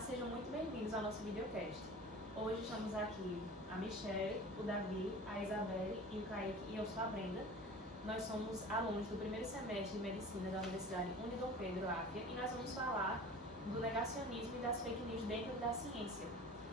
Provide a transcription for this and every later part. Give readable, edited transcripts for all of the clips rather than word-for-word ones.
sejam muito bem-vindos ao nosso videocast. Hoje estamos aqui a Michelle, o Davi, a Isabelle e o Kaique e eu sou a Brenda. Nós somos alunos do primeiro semestre de Medicina da Universidade Unidom Pedro Áfia e nós vamos falar do negacionismo e das fake news dentro da ciência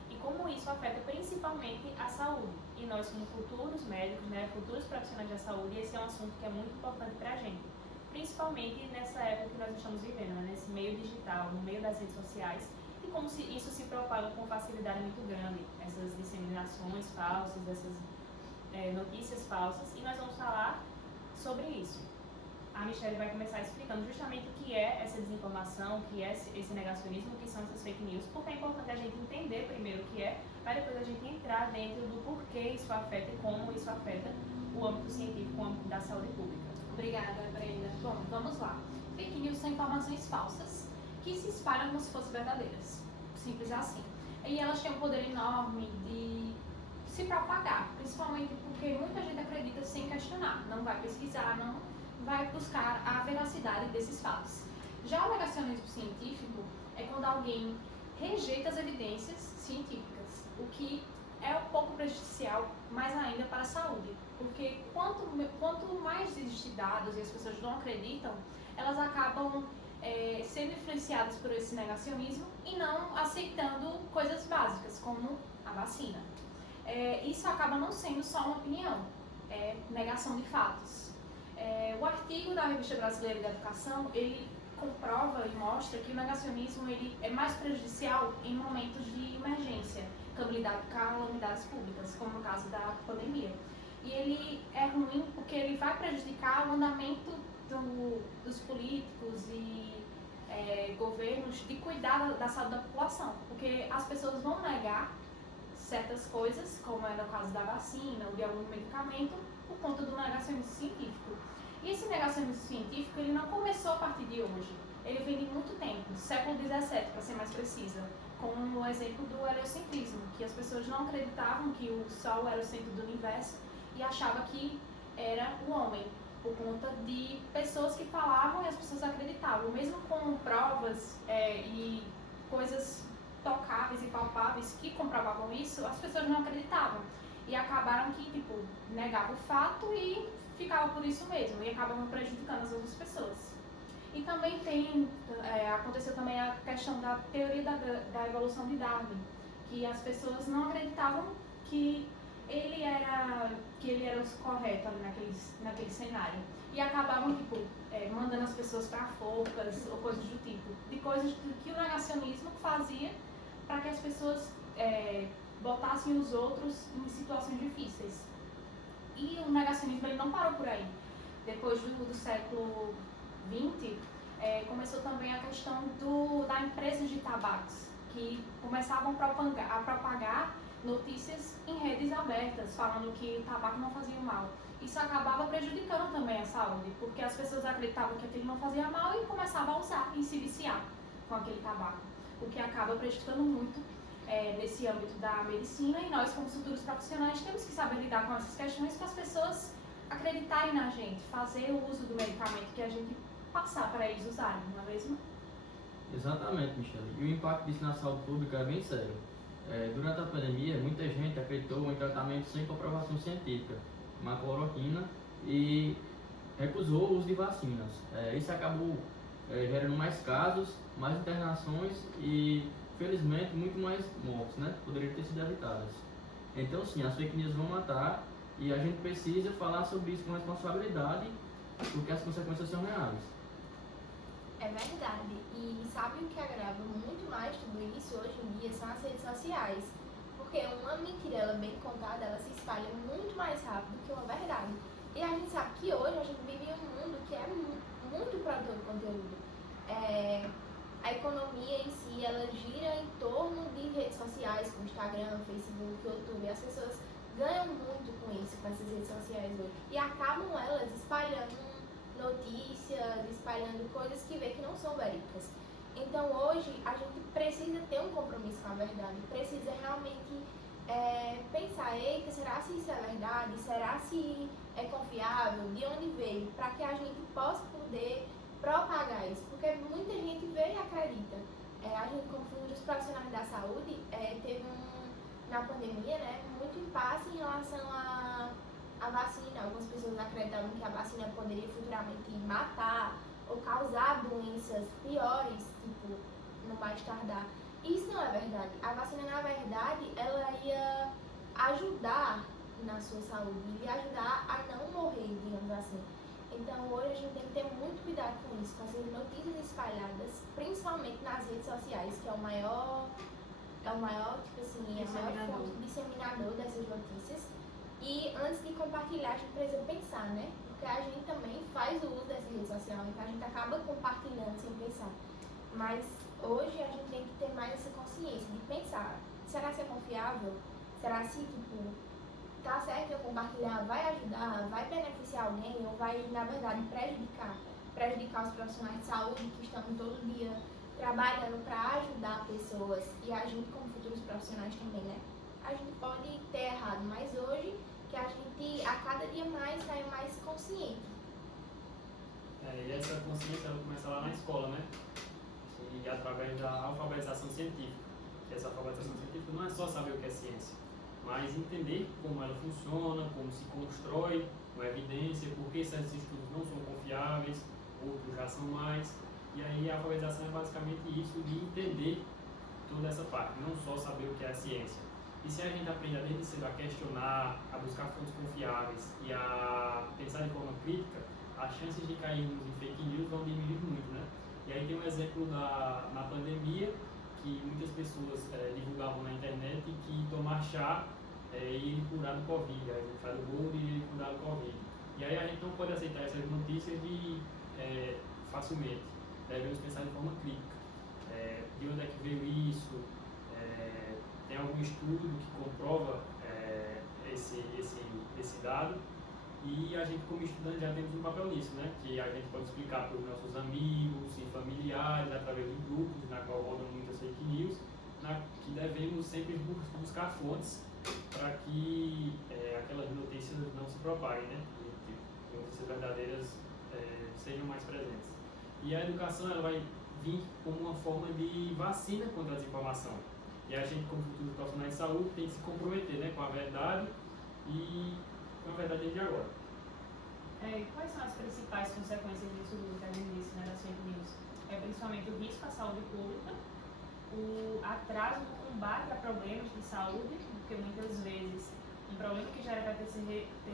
e como isso afeta principalmente a saúde. E nós, como futuros médicos, futuros profissionais da saúde, esse é um assunto que é muito importante para a gente, principalmente nessa época que nós estamos vivendo, nesse meio digital, no meio das redes sociais, e como isso se propaga com facilidade muito grande, essas disseminações falsas, essas notícias falsas, e nós vamos falar sobre isso. A Michelle vai começar explicando justamente o que é essa desinformação, o que é esse negacionismo, o que são essas fake news, porque é importante a gente entender primeiro o que é, para depois a gente entrar dentro do porquê isso afeta e como isso afeta o âmbito científico, o âmbito da saúde pública. Obrigada, Brenda. Bom, vamos lá. Fake news são informações falsas que se espalham como se fossem verdadeiras. Simples assim. E elas têm um poder enorme de se propagar, principalmente porque muita gente acredita sem questionar, não vai pesquisar, não vai buscar a veracidade desses fatos. Já o negacionismo científico é quando alguém rejeita as evidências científicas, o que é um pouco prejudicial, mais ainda para a saúde, porque quanto mais existem dados e as pessoas não acreditam, elas acabam sendo influenciadas por esse negacionismo e não aceitando coisas básicas, como a vacina. Isso acaba não sendo só uma opinião, é negação de fatos. O artigo da Revista Brasileira de Educação, ele comprova e mostra que o negacionismo ele é mais prejudicial em momentos de emergência, calamidades públicas, como no caso da pandemia. E ele é ruim porque ele vai prejudicar o andamento dos políticos e governos de cuidar da saúde da população, porque as pessoas vão negar certas coisas, como é no caso da vacina ou de algum medicamento, por conta do negacionismo científico. E esse negacionismo científico ele não começou a partir de hoje, ele vem de muito tempo, do século XVII, para ser mais precisa, como o exemplo do heliocentrismo, que as pessoas não acreditavam que o Sol era o centro do universo e achavam que era o homem, por conta de pessoas que falavam e as pessoas acreditavam, mesmo com provas e coisas tocáveis e palpáveis que comprovavam isso, as pessoas não acreditavam e acabaram que, negavam o fato e ficavam por isso mesmo e acabavam prejudicando as outras pessoas. E também aconteceu também a questão da teoria da evolução de Darwin, que as pessoas não acreditavam que ele era o correto ali naquele cenário. E acabavam, mandando as pessoas para forcas ou coisas do tipo. De coisas que o negacionismo fazia para que as pessoas botassem os outros em situações difíceis. E o negacionismo ele não parou por aí. Depois do século XX, começou também a questão da empresa de tabacos, que começavam a propagar notícias em redes abertas, falando que o tabaco não fazia mal. Isso acabava prejudicando também a saúde, porque as pessoas acreditavam que aquilo não fazia mal e começavam a usar e se viciar com aquele tabaco, o que acaba prejudicando muito nesse âmbito da medicina, e nós, como futuros profissionais, temos que saber lidar com essas questões para as pessoas acreditarem na gente, fazer o uso do medicamento que a gente passar para eles usarem, não é mesmo? Exatamente, Michelle. E o impacto disso na saúde pública é bem sério. Durante a pandemia, muita gente acreditou em tratamento sem comprovação científica, como a cloroquina, e recusou o uso de vacinas. Isso acabou gerando mais casos, mais internações e, felizmente, muito mais mortes, Poderiam ter sido evitadas. Então, sim, as fake news vão matar e a gente precisa falar sobre isso com responsabilidade, porque as consequências são reais. É verdade. E sabe o que agrava muito mais tudo isso hoje em dia são as redes sociais. Porque uma mentira, ela bem contada, ela se espalha muito mais rápido que uma verdade. E a gente sabe que hoje a gente vive em um mundo que é muito produtor de conteúdo. A economia em si, ela gira em torno de redes sociais, como Instagram, Facebook, YouTube. As pessoas ganham muito com isso, com essas redes sociais hoje. E acabam elas espalhando notícias, espalhando coisas que vê que não são verídicas. Então hoje a gente precisa ter um compromisso com a verdade, precisa realmente pensar, eita, será se isso é verdade? Será se é confiável? De onde veio? Para que a gente possa poder propagar isso, porque muita gente vê e acredita, a gente, como futuros profissionais da saúde, teve na pandemia, né, muito impasse em relação à vacina. Algumas pessoas acreditavam que a vacina poderia futuramente matar ou causar doenças piores, tipo, no mais tardar. Isso não é verdade. A vacina, na verdade, ela ia ajudar na sua saúde, ia ajudar a não morrer, digamos assim. Então, hoje a gente tem que ter muito cuidado com isso, com essas notícias espalhadas, principalmente nas redes sociais, que é o maior tipo assim, é a maior fonte disseminador dessas notícias. E antes de compartilhar, a gente precisa pensar, né? Porque a gente também faz o uso dessa rede social, então a gente acaba compartilhando sem pensar. Mas hoje a gente tem que ter mais essa consciência de pensar, será que é confiável? Será que, tipo, tá certo eu compartilhar, vai ajudar, vai beneficiar alguém ou vai, na verdade, prejudicar os profissionais de saúde que estão todo dia trabalhando para ajudar pessoas e a gente como futuros profissionais também, né? A gente pode ter errado, mas hoje que a gente a cada dia mais sai mais consciente. E essa consciência ela começa lá na escola, né? E através da alfabetização científica. Que essa alfabetização científica não é só saber o que é ciência, mas entender como ela funciona, como se constrói com evidência, por que certos estudos não são confiáveis, outros já são mais. E aí a alfabetização é basicamente isso, de entender toda essa parte, não só saber o que é a ciência. E se a gente aprende desde cedo a questionar, a buscar fontes confiáveis e a pensar de forma crítica, as chances de cairmos em fake news vão diminuir muito, né? E aí tem um exemplo na pandemia, que muitas pessoas divulgavam na internet que tomar chá ia curar do Covid, o chá do boldo ia curar do Covid. E aí a gente não pode aceitar essas notícias facilmente. Devemos pensar de forma crítica. De onde é que veio isso? Tem algum estudo que comprova esse dado? E a gente, como estudante, já temos um papel nisso, né? Que a gente pode explicar para os nossos amigos e familiares, através de grupos na qual rodam muitas fake news, que devemos sempre buscar fontes para que aquelas notícias não se propaguem, né? Que notícias verdadeiras sejam mais presentes. E a educação ela vai vir como uma forma de vacina contra a desinformação. E a gente, como futuros profissionais de saúde, tem que se comprometer, né, com a verdade e com a verdade de agora. Quais são as principais consequências disso tudo que a gente disse, né, das fake news? Principalmente o risco à saúde pública, o atraso no combate a problemas de saúde, porque muitas vezes um problema que já era para ter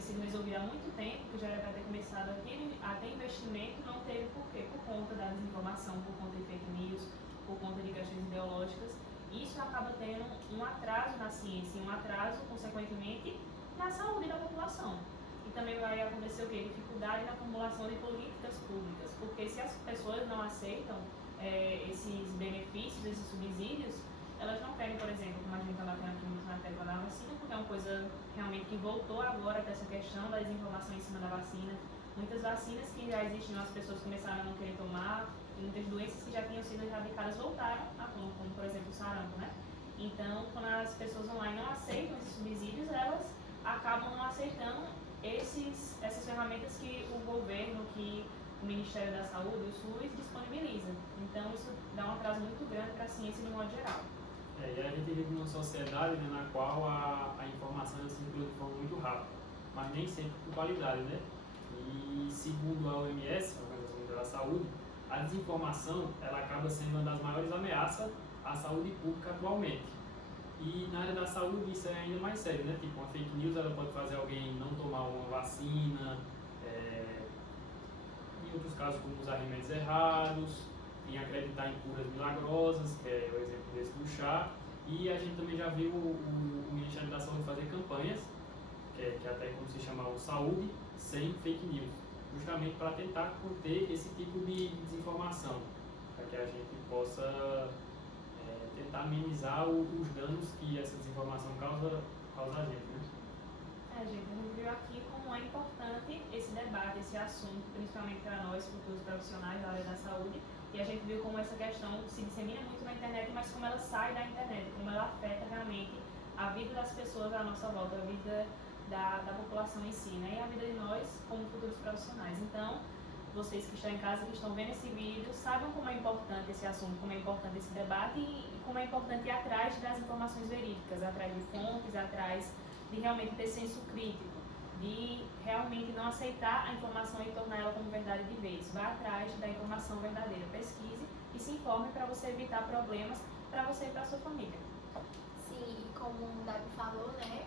sido resolvido há muito tempo, que já era para ter começado a ter investimento, não teve por quê? Por conta da desinformação, por conta de fake news, por conta de questões ideológicas. Isso acaba tendo um atraso na ciência e um atraso, consequentemente, na saúde da população. E também vai acontecer o quê? Dificuldade na formulação de políticas públicas, porque se as pessoas não aceitam esses benefícios, esses subsídios, elas não querem, por exemplo, como a gente está batendo aqui muito na tecla da vacina, porque é uma coisa realmente que voltou agora para essa questão da desinformação em cima da vacina. Muitas vacinas que já existiam, as pessoas começaram a não querer tomar, e muitas doenças que já tinham sido erradicadas voltaram à tona, como por exemplo o sarampo, né? Então, quando as pessoas online não aceitam esses subsídios, elas acabam não aceitando essas ferramentas que o governo, que o Ministério da Saúde, o SUS, disponibiliza. Então, isso dá um atraso muito grande para a ciência de um modo geral. E a gente vive numa sociedade, né, na qual a informação circula de forma muito rápida, mas nem sempre com qualidade, né? E segundo a OMS, a Organização Mundial da Saúde, a desinformação ela acaba sendo uma das maiores ameaças à saúde pública atualmente. E na área da saúde isso é ainda mais sério, né? Tipo, uma fake news ela pode fazer alguém não tomar uma vacina, em outros casos como usar remédios errados, em acreditar em curas milagrosas, que é o exemplo desse do chá. E a gente também já viu o Ministério da Saúde fazer campanhas, que até como se chama o Saúde Sem Fake News, justamente para tentar conter esse tipo de desinformação, para que a gente possa tentar amenizar os danos que essa desinformação causa a gente, né? Gente, a gente viu aqui como é importante esse debate, esse assunto, principalmente para nós, futuros profissionais da área da saúde, e a gente viu como essa questão se dissemina muito na internet, mas como ela sai da internet, como ela afeta realmente a vida das pessoas à nossa volta, a vida da população em si, né? E a vida de nós como futuros profissionais. Então, vocês que estão em casa, que estão vendo esse vídeo, saibam como é importante esse assunto, como é importante esse debate e como é importante ir atrás das informações verídicas, atrás de fontes, atrás de realmente ter senso crítico, de realmente não aceitar a informação e tornar ela como verdade de vez. Vá atrás da informação verdadeira, pesquise e se informe para você evitar problemas para você e para sua família. Sim, e como o Davi falou, né,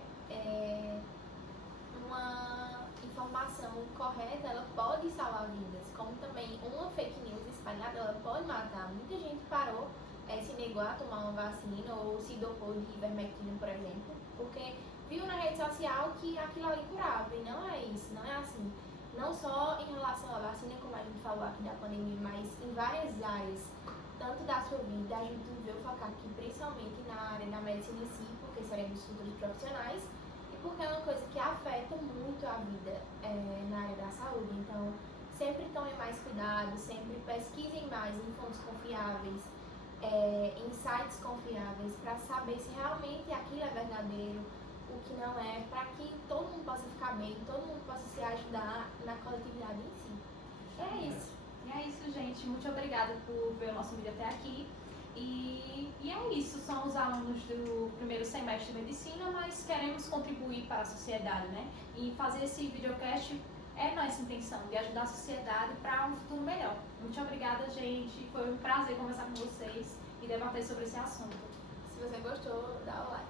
uma informação correta, ela pode salvar vidas, como também uma fake news espalhada, ela pode matar. Muita gente parou, se negou a tomar uma vacina ou se dopou de ivermectina, por exemplo, porque viu na rede social que aquilo ali curava, e não é isso, não é assim. Não só em relação à vacina, como a gente falou aqui da pandemia, mas em várias áreas, tanto da sua vida, a gente veio focar aqui principalmente na área da medicina em si, porque seremos futuros profissionais, e porque é uma coisa que afeta muito a vida na área da saúde. Então, sempre tomem mais cuidado, sempre pesquisem mais em fontes confiáveis, em sites confiáveis, para saber se realmente aquilo é verdadeiro, o que não é, para que todo mundo possa ficar bem, todo mundo possa se ajudar na coletividade em si. É isso. E é isso, gente. Muito obrigada por ver o nosso vídeo até aqui. E é isso. Somos alunos do primeiro semestre de medicina, mas queremos contribuir para a sociedade, né? E fazer esse videocast é nossa intenção, de ajudar a sociedade para um futuro melhor. Muito obrigada, gente. Foi um prazer conversar com vocês e debater sobre esse assunto. Se você gostou, dá o like.